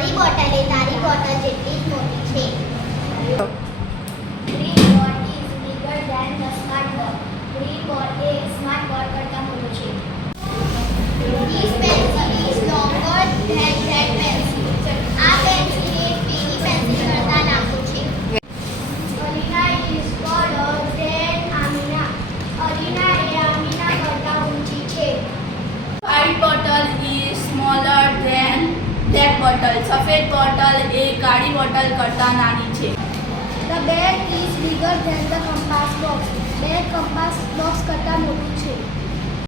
મારી બોટલ એ તારી બોટલ જેટલી જ મોટી છે. Green board is bigger than the smart board. Green board A smart board કરતાં મોટો છે. This pencil is longer than that pencil. આ પેન્સિલ એ પેલી પેન્સિલ કરતાં લાંબુ છે. અલીના is taller than આમીના. અલીના એ આમીના કરતાં ઊંચી છે. White bottle is smaller than black bottle. સફેદ બોટલ એ કાળી બોટલ કરતાં નાની છે. The bag is bigger than the compass box. Bag compass box કરતાં મોટું છે.